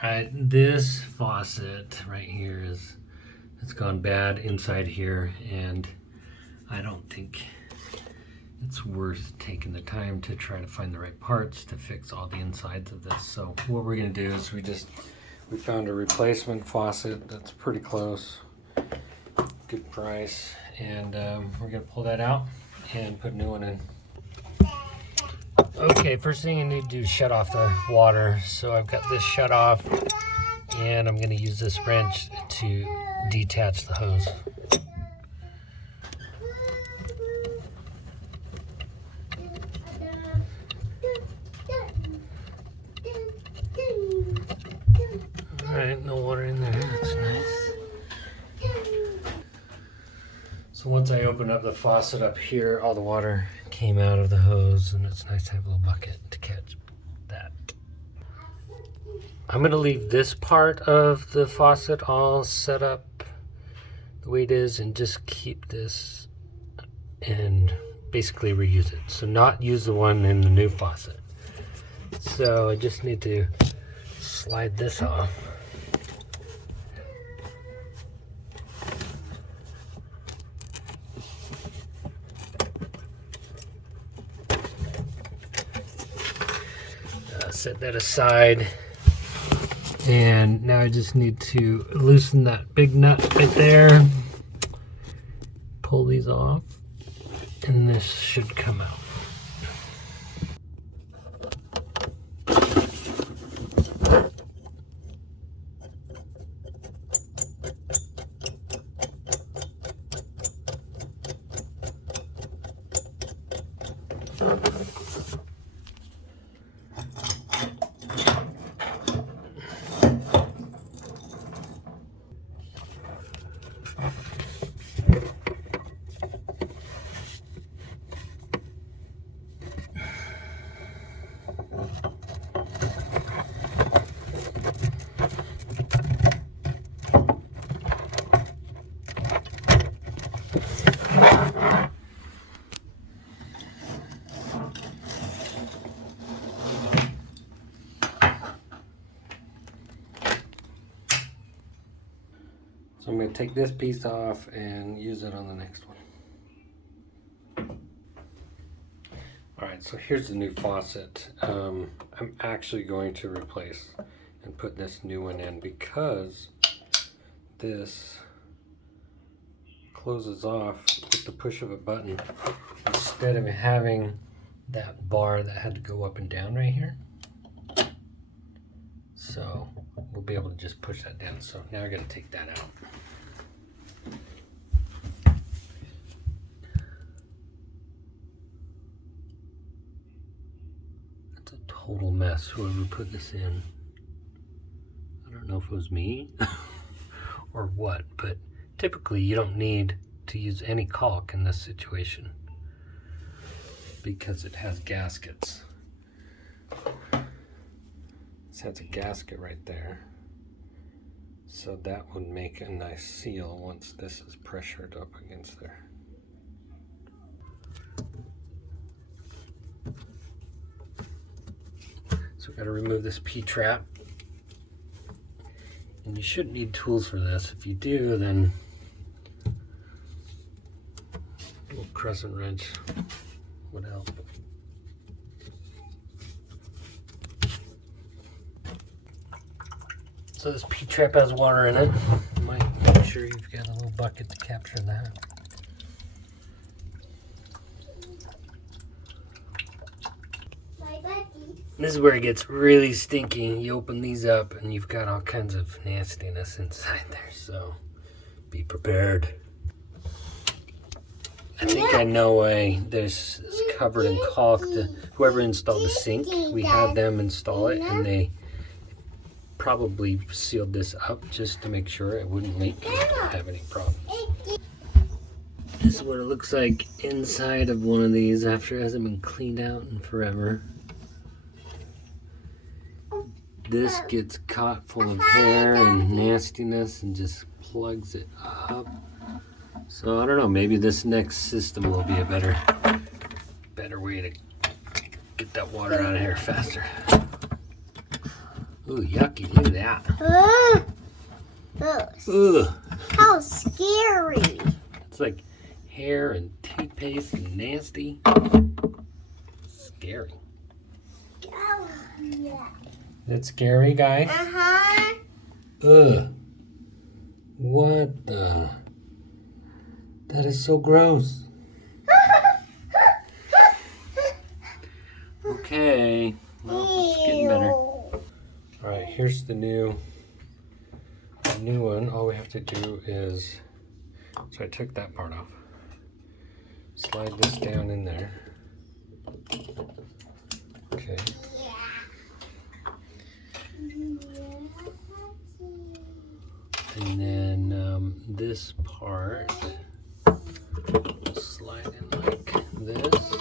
Alright, this faucet right here it's gone bad inside here, and I don't think it's worth taking the time to try to find the right parts to fix all the insides of this. So what we're going to do is we found a replacement faucet that's pretty close, good price, and we're going to pull that out and put a new one in. Okay, first thing you need to do is shut off the water. So I've got this shut off, and I'm going to use this wrench to detach the hose. Alright, no water in there, that's nice. So once I open up the faucet up here, all the water came out of the hose, and it's nice to have a little bucket to catch that. I'm going to leave this part of the faucet all set up the way it is and just keep this and basically reuse it. So not use the one in the new faucet. So I just need to slide this off. Set that aside, and now I just need to loosen that big nut right there, pull these off, and this should come out. So I'm going to take this piece off and use it on the next one. Alright, so here's the new faucet. I'm actually going to replace and put this new one in because this closes off with the push of a button instead of having that bar that had to go up and down right here. So we'll be able to just push that down. So now I got to take that out. That's a total mess, whoever put this in. I don't know if it was me or what, but typically you don't need to use any caulk in this situation because it has gaskets. This has a gasket right there, so that would make a nice seal once this is pressured up against there. So we've got to remove this P-trap, and you shouldn't need tools for this. If you do, then a little crescent wrench would help. So this P-trap has water in it. You might make sure you've got a little bucket to capture that. This is where it gets really stinky. You open these up and you've got all kinds of nastiness inside there, so be prepared. I think I know why this is covered in caulk. Whoever installed the sink, we had them install it, and they probably sealed this up just to make sure it wouldn't leak and have any problems. This is what it looks like inside of one of these after it hasn't been cleaned out in forever. This gets caught full of hair and nastiness and just plugs it up. So I don't know, maybe this next system will be a better way to get that water out of here faster. Ooh, yucky, look at that. Ugh. How scary. It's like hair and toothpaste and nasty. Scary. Oh, yeah. That's scary, guys? Uh-huh. Ugh. What the? That is so gross. Okay. Well, it's getting better. Alright, here's the new one. All we have to do is, so I took that part off. Slide this down in there. Okay. And then this part, slide in like this.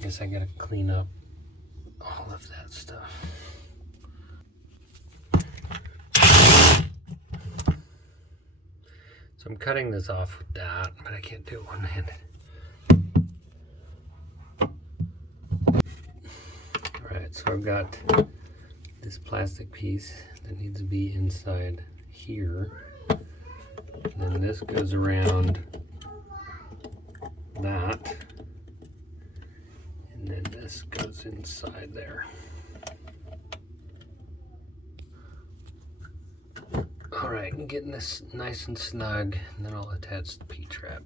Guess I gotta clean up all of that stuff. So I'm cutting this off with that, but I can't do it one-handed. Alright, so I've got this plastic piece that needs to be inside here. And then this goes around that. And then this goes inside there. Alright, I'm getting this nice and snug, and then I'll attach the P-trap.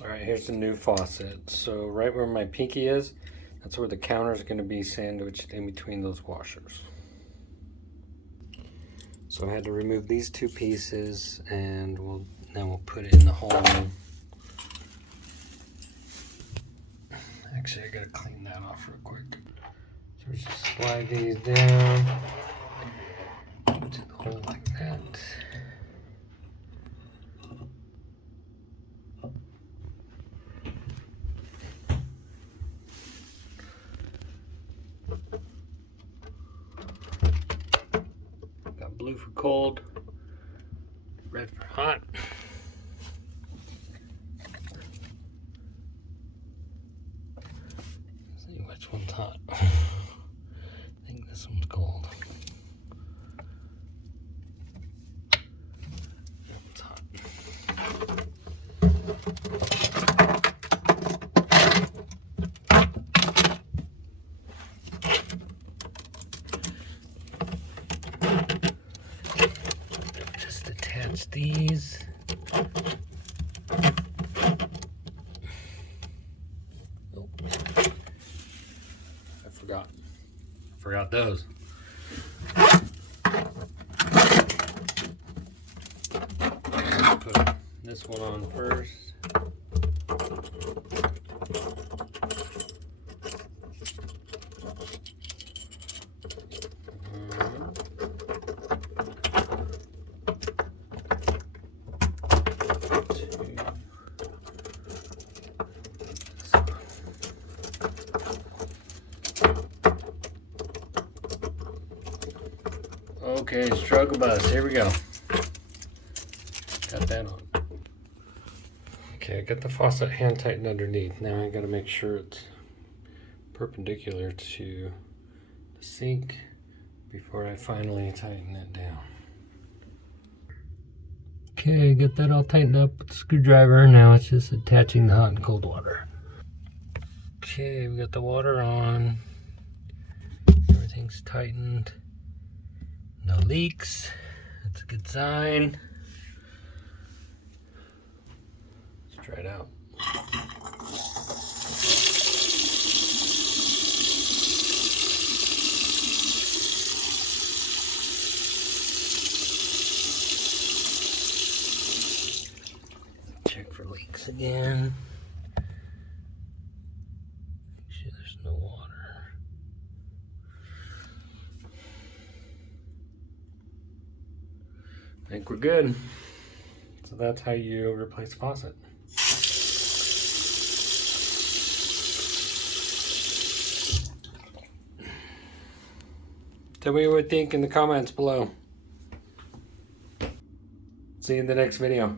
Alright, here's the new faucet. So right where my pinky is, that's where the counter is going to be sandwiched in between those washers. So I had to remove these two pieces, and then we'll put it in the hole. Actually, I gotta clean that off real quick. So we just slide these down into the hole like that. Got blue for cold, red for hot. Which one's hot? I think this one's cold. That one's hot. Just attach these. Forgot those. Put this one on first. Okay, struggle bus, here we go. Got that on. Okay, I got the faucet hand tightened underneath. Now I gotta make sure it's perpendicular to the sink before I finally tighten it down. Okay, get that all tightened up with the screwdriver. Now it's just attaching the hot and cold water. Okay, we got the water on. Everything's tightened. No leaks. That's a good sign. Let's try it out. Check for leaks again. Make sure there's no water. I think we're good. So that's how you replace a faucet. Tell me what you think in the comments below. See you in the next video.